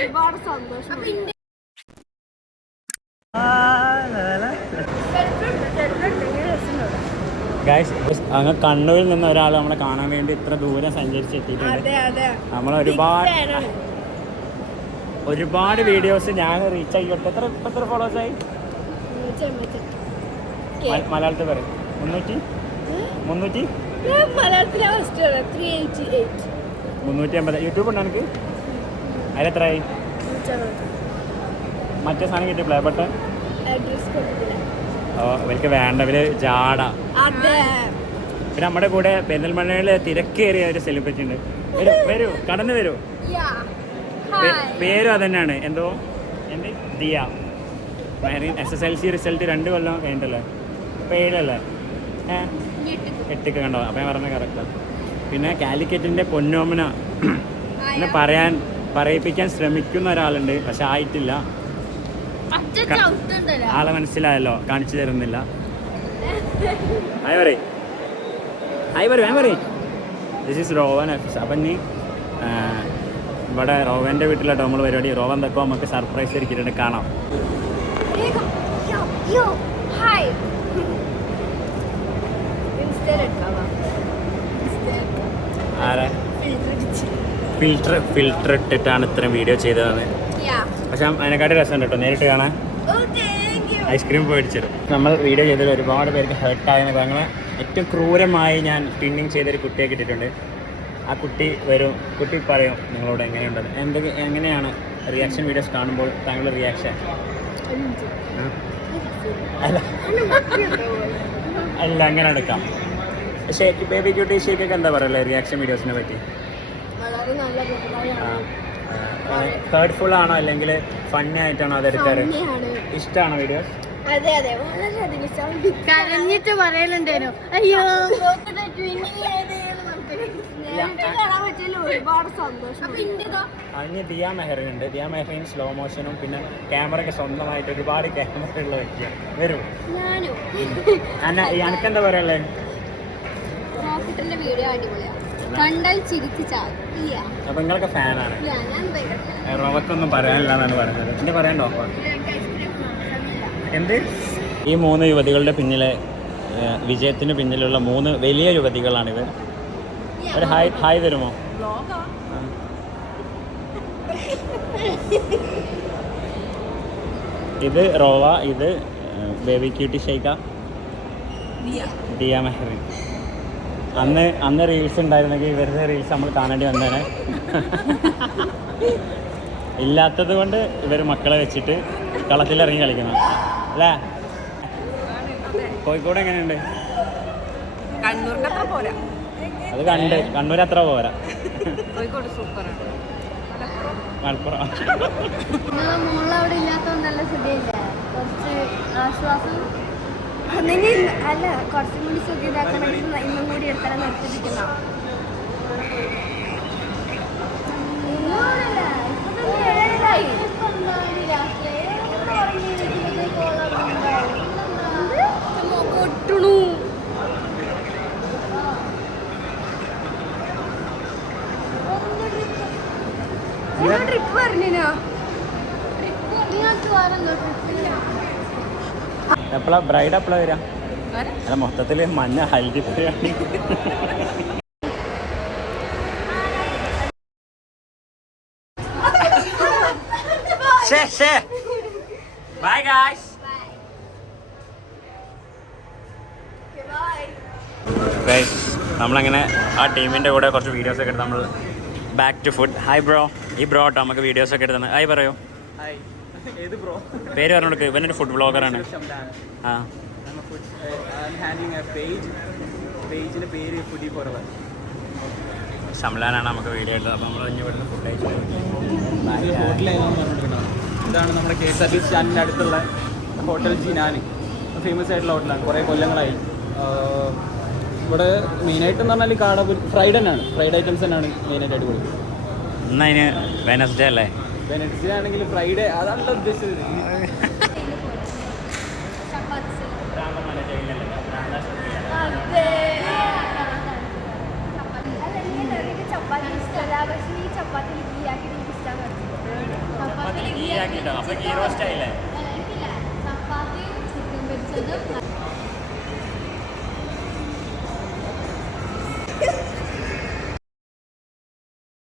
ഒരുപാട് സന്തോഷം. അങ്ങ് കണ്ണൂരിൽ നിന്ന് ഒരാൾ നമ്മളെ കാണാൻ വേണ്ടി ഇത്ര ദൂരം സഞ്ചരിച്ചെത്തിയിട്ടുണ്ട്. ഒരുപാട് വീഡിയോസ് ഞാൻ റീച്ച് ആയിക്കോട്ടെ. എത്ര ഫോളോവേഴ്സ് ആയി? മലയാളത്തിൽ പറയും 300 350. യൂട്യൂബ് ഉണ്ടോ എനിക്ക്? അതിലെത്രയായി? മറ്റേ സാധനം കിട്ടിയ പ്ലേ ബട്ടൺ ഇവർക്ക് വേണ്ടവര് ജാട. പിന്നെ നമ്മുടെ കൂടെ പെരിന്തൽമണ്ണയിൽ തിരക്കേറിയ ഒരു സെലിബ്രിറ്റി ഉണ്ട്. വരൂ കടന്നു വരൂ. പേരും അതന്നെയാണ്. എന്തോ എന്ത് ദിയ. SSLC റിസൾട്ട് 2 കൊല്ലം കഴിഞ്ഞിട്ടല്ലേ? ഇപ്പോൾ 7 8 കണ്ടോ? അപ്പം ഞാൻ പറഞ്ഞ കറക്റ്റാണ്. പിന്നെ കാലിക്കറ്റിൻ്റെ പൊന്നോമന എന്നെ പറയിപ്പിക്കാൻ ശ്രമിക്കുന്ന ഒരാളുണ്ട്, പക്ഷെ ആയിട്ടില്ല. ആളെ മനസ്സിലായല്ലോ, കാണിച്ചു തരുന്നില്ല. ഹായ് പറയും. This is rowan. അപ്പം നീ ഇവിടെ റോവൻ്റെ വീട്ടിലോട്ടോ നമ്മൾ പരിപാടി. റോവൻ എന്തൊക്കെ നമുക്ക് സർപ്രൈസ് ഒരുക്കിയിട്ടുണ്ട്, കാണാം. ആരെ ഫിൽറ്റർ ഇട്ടിട്ടാണ് ഇത്രയും വീഡിയോ ചെയ്തതാണ്. പക്ഷെ അതിനെക്കാട്ടി രസമുണ്ട് കേട്ടോ നേരിട്ട് കാണാൻ. ഐസ്ക്രീം മേടിച്ചത് നമ്മൾ വീഡിയോ ചെയ്തതിൽ ഒരുപാട് പേർക്ക് ഹെർട്ടായെന്നൊക്കെ. അങ്ങനെ ഏറ്റവും ക്രൂരമായി ഞാൻ പിന്നിങ് ചെയ്തൊരു കുട്ടിയെ കിട്ടിയിട്ടുണ്ട്. ആ കുട്ടി വരും, കുട്ടി പറയും നിങ്ങളോട് എങ്ങനെയുണ്ടത്, എങ്ങനെയാണ് റിയാക്ഷൻ വീഡിയോസ് കാണുമ്പോൾ താങ്കളുടെ റിയാക്ഷൻ? അല്ല അങ്ങനെ എടുക്കാം. ഷേക്ക് ബേബി ക്യൂട്ടി ഷേക്കൊക്കെ എന്താ പറയല്ലേ റിയാക്ഷൻ വീഡിയോസിനെ പറ്റി? ഹേർട്ട്ഫുൾ ആണോ അല്ലെങ്കിൽ ഫണ്ണി ആയിട്ടാണോ അതെടുക്കാറ്? ഇഷ്ടമാണോ വീഡിയോസ്? കരഞ്ഞിട്ട് പറയലുണ്ടേനോ അയ്യോ ഒരുപാട് സന്തോഷം. അതിന് ദിയ മെഹറിനുണ്ട്. ദിയ മെഹറിൻ സ്ലോ മോഷനും പിന്നെ ക്യാമറയൊക്കെ സ്വന്തമായിട്ട് ഒരുപാട് ക്യാമറ ഉള്ള വ്യക്തിയാണ്. വരും എനിക്കെന്താ പറയല്ലേ? വീഡിയോ അടിപൊളിയാണ്, കണ്ടാൽ ചിരിച്ചു. അപ്പൊ നിങ്ങളൊക്കെ ഫാനാണ്. റോവക്കൊന്നും പറയാനില്ല എന്നാണ് പറയുന്നത്. എന്റെ പറയണ്ടോ? എന്ത്? ഈ 3 യുവതികളുടെ പിന്നിലെ വിജയത്തിന് പിന്നിലുള്ള 3 വലിയ യുവതികളാണിത്. ഒരു ഹായ് തരുമോ? ഇത് റോവ, ഇത് ബേബി ക്യൂട്ടി ഷൈക്ക, ദിയ മെഹറിൻ. അന്ന് റീൽസ് ഉണ്ടായിരുന്നെങ്കിൽ ഇവരുടെ റീൽസ് നമ്മൾ കാണേണ്ടി വന്നേനെ. ഇല്ലാത്തത് കൊണ്ട് ഇവർ മക്കളെ വെച്ചിട്ട് കളത്തിലിറങ്ങി കളിക്കണം അല്ലേ? കോഴിക്കോട് എങ്ങനെയുണ്ട്? അത് കണ്ണൂർ അത്ര പോരാ. മലപ്പുറം അവിടെ ഇല്ലാത്തോണ്ടല്ല സുഖമില്ല, കുറച്ച് ആശ്വാസം. അല്ല കുറച്ചും കൂടി സുഖിതാക്കണം. ഇന്നും കൂടി എടുക്കാൻ നിർത്തിയിരിക്കുന്ന ട്രിപ്പ് പറഞ്ഞോ? എപ്പോഴാ ബ്രൈഡ് എപ്പോഴാ വരാ? അല്ല മൊത്തത്തില് മഞ്ഞ ഹൽദി പരിപാടി. Bye guys. നമ്മളങ്ങനെ ആ ടീമിൻ്റെ കൂടെ കുറച്ച് വീഡിയോസൊക്കെ എടുത്ത് നമ്മൾ back to food. Hi bro. ഈ ബ്രോ കേട്ടോ നമുക്ക് വീഡിയോസൊക്കെ എടുത്തത്. ഹായ് പറയോ? പേര് പറഞ്ഞു കൊടുക്കുക. ഇവനൊരു ഫുഡ് ബ്ലോഗറാണ്. ആ ഷംലാനാണ് നമുക്ക് വീഡിയോ എടുത്തത്. അപ്പോൾ നമ്മൾ ഇനി ഇവിടുന്ന് ഫുഡ് കഴിച്ചു. ഇതാണ് നമ്മുടെ KSRTC സ്റ്റാൻഡിൻ്റെ അടുത്തുള്ള ഹോട്ടൽ ജിനാൻ. ഫേമസ് ആയിട്ടുള്ള ഹോട്ടലാണ്, കുറേ കൊല്ലങ്ങളായി. ഇവിടെ മെയിനായിട്ടെന്ന് പറഞ്ഞാൽ കാട ഫ്രൈഡ് തന്നെയാണ്, ഫ്രൈഡ് ഐറ്റംസ് തന്നെയാണ് മെയിനായിട്ട് അടിപൊളി. ഇന്ന് അതിന് വെനസ്ഡേ അല്ലേ? വെനസ്ഡേ ആണെങ്കിൽ ഫ്രൈഡേ അതാണല്ലോ ഉദ്ദേശിച്ചത്. ചപ്പാത്തി ഇഷ്ടമല്ല, പക്ഷേ ഈ ചപ്പാത്തി ഗീ ആക്കി എനിക്ക് ഇഷ്ടമാണ്. ചപ്പാത്തി ഗീ ആക്കിട്ടോ, അപ്പൊ ഗീ റോസ്റ്റ് ആയില്ലേ?